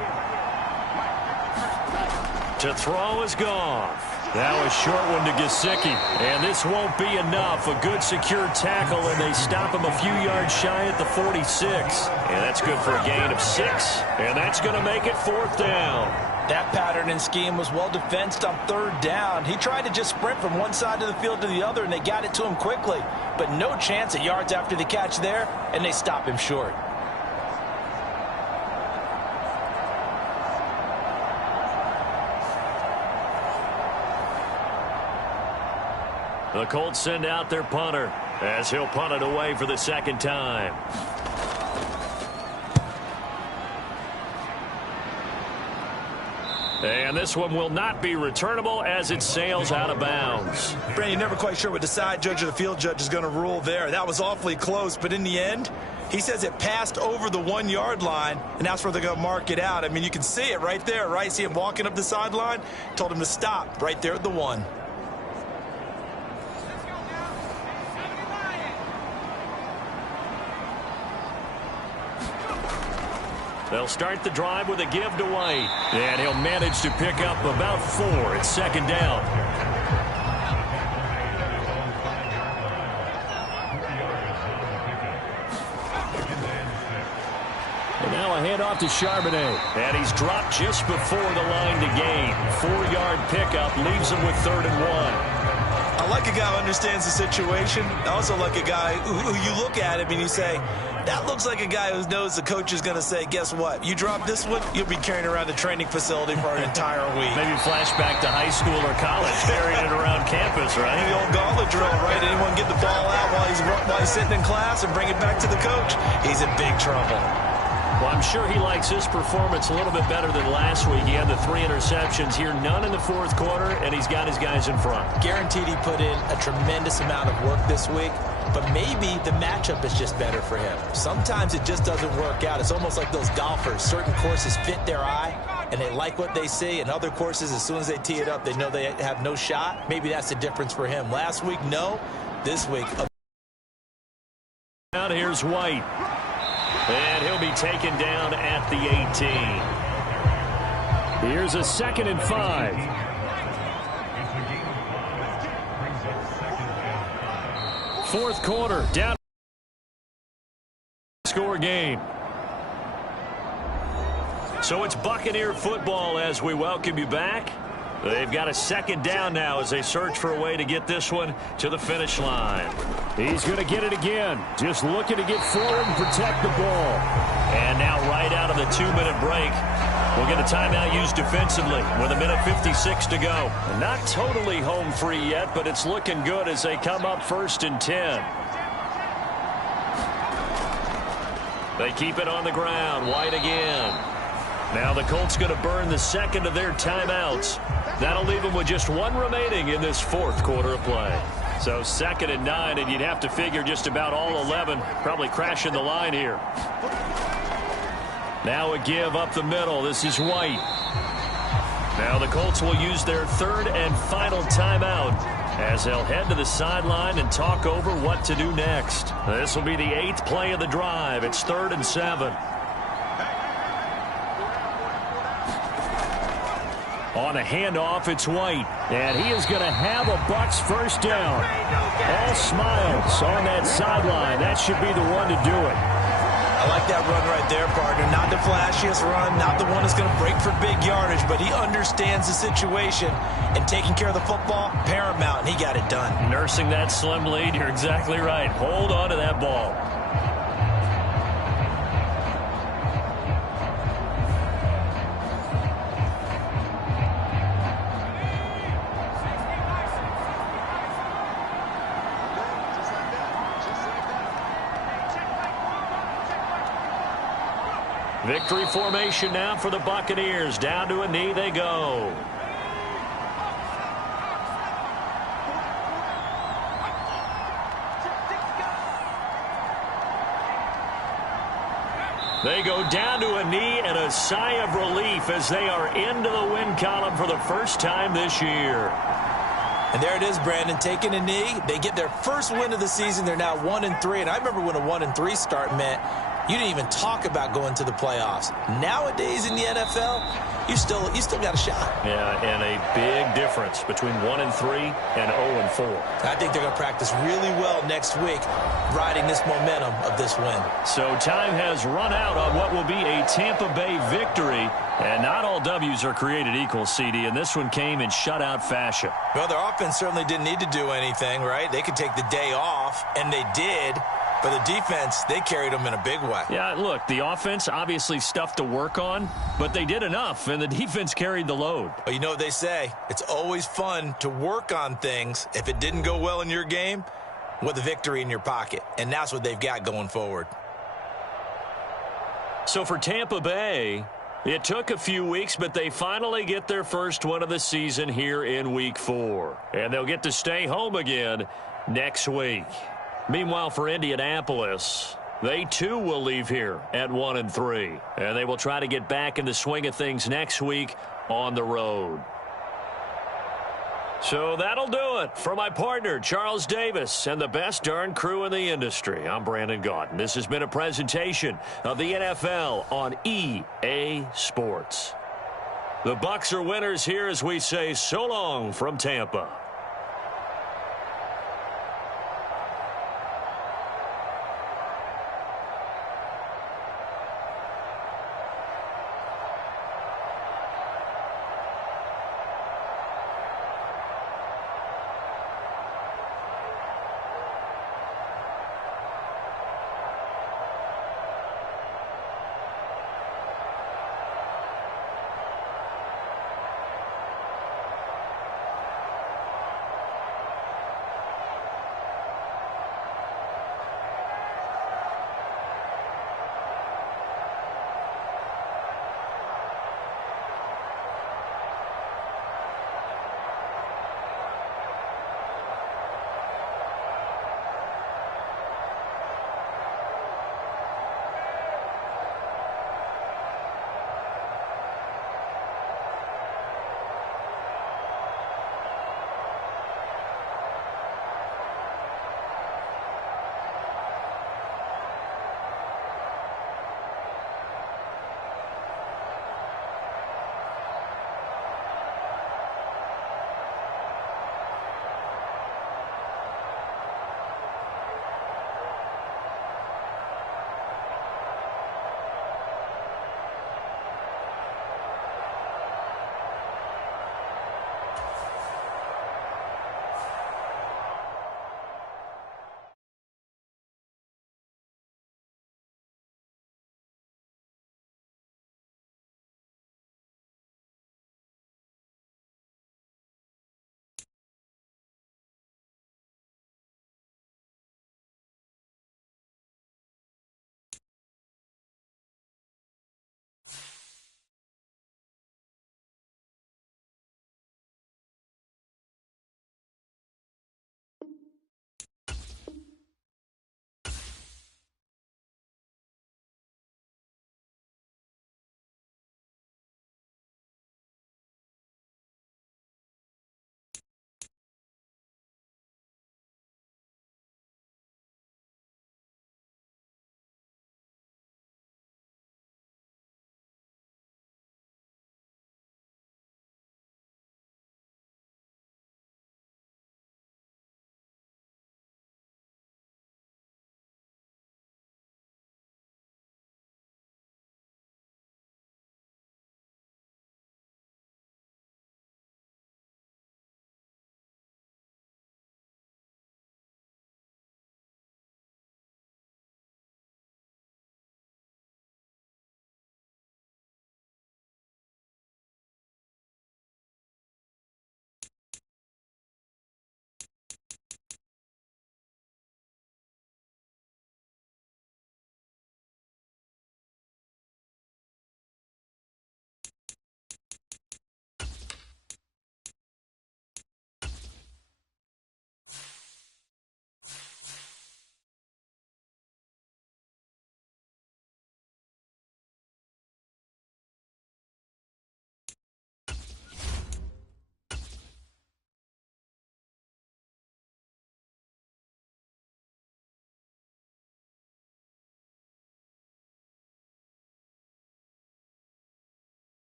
To throw is Goff. That was short one to Gesicki. And this won't be enough. A good secure tackle, and they stop him a few yards shy at the 46. And that's good for a gain of 6. And that's going to make it 4th down. That pattern and scheme was well defensed on 3rd down. He tried to just sprint from one side of the field to the other, and they got it to him quickly. But no chance at yards after the catch there, and they stop him short. The Colts send out their punter as he'll punt it away for the 2nd time. And this one will not be returnable as it sails out of bounds. Brandon, you're never quite sure what the side judge or the field judge is going to rule there. That was awfully close, but in the end, he says it passed over the 1-yard line, and that's where they're going to mark it out. I mean, you can see it right there, right? See him walking up the sideline? Told him to stop right there at the 1. They'll start the drive with a give to White. And he'll manage to pick up about 4 at 2nd down. And now a handoff to Charbonnet. And he's dropped just before the line to gain. 4-yard pickup leaves him with 3rd and 1. I like a guy who understands the situation. I also like a guy who you look at him and you say, that looks like a guy who knows the coach is going to say, guess what? You drop this one, you'll be carrying around the training facility for an entire week. Maybe flashback to high school or college, carrying it around campus, right? The old gauntlet drill, right? Anyone get the ball out while he's sitting in class and bring it back to the coach? He's in big trouble. Well, I'm sure he likes his performance a little bit better than last week. He had the 3 interceptions here, none in the 4th quarter, and he's got his guys in front. Guaranteed he put in a tremendous amount of work this week, but maybe the matchup is just better for him. Sometimes it just doesn't work out. It's almost like those golfers. Certain courses fit their eye, and they like what they see, and other courses, as soon as they tee it up, they know they have no shot. Maybe that's the difference for him. Last week, no. This week, out here's White. And he'll be taken down at the 18. Here's a 2nd and 5. 4th quarter, down. Score game. So it's Buccaneer football as we welcome you back. They've got a 2nd down now as they search for a way to get this one to the finish line. He's going to get it again. Just looking to get forward and protect the ball. And now right out of the 2-minute break, we'll get a timeout used defensively with 1:56 to go. Not totally home free yet, but it's looking good as they come up 1st and 10. They keep it on the ground. White again. Now the Colts going to burn the 2nd of their timeouts. That'll leave them with just 1 remaining in this 4th quarter of play. So 2nd and 9, and you'd have to figure just about all 11 probably crashing the line here. Now a give up the middle. This is White. Now the Colts will use their 3rd and final timeout as they'll head to the sideline and talk over what to do next. This will be the 8th play of the drive. It's 3rd and 7. On a handoff, it's White. And he is going to have a Bucs 1st down. All smiles on that sideline. That should be the one to do it. I like that run right there, partner. Not the flashiest run, not the one that's going to break for big yardage, but he understands the situation, and taking care of the football, paramount, and he got it done. Nursing that slim lead, you're exactly right. Hold on to that ball. Victory formation now for the Buccaneers. Down to a knee they go. They go down to a knee and a sigh of relief as they are into the win column for the first time this year. And there it is, Brandon, taking a knee. They get their first win of the season. They're now 1-3. And I remember when a 1-3 start meant you didn't even talk about going to the playoffs. Nowadays in the NFL, you still got a shot. Yeah, and a big difference between 1-3 and 0-4. I think they're going to practice really well next week, riding this momentum of this win. So time has run out on what will be a Tampa Bay victory. And not all W's are created equal, CD, and this one came in shutout fashion. Well, their offense certainly didn't need to do anything, right? They could take the day off, and they did. But the defense, they carried them in a big way. Yeah, look, the offense, obviously stuff to work on, but they did enough, and the defense carried the load. Well, you know what they say. It's always fun to work on things. If it didn't go well in your game, with a victory in your pocket. And that's what they've got going forward. So for Tampa Bay, it took a few weeks, but they finally get their first one of the season here in Week 4. And they'll get to stay home again next week. Meanwhile, for Indianapolis, they too will leave here at 1-3. And they will try to get back in the swing of things next week on the road. So that'll do it for my partner, Charles Davis, and the best darn crew in the industry. I'm Brandon Gaudin. This has been a presentation of the NFL on EA Sports. The Bucs are winners here as we say so long from Tampa.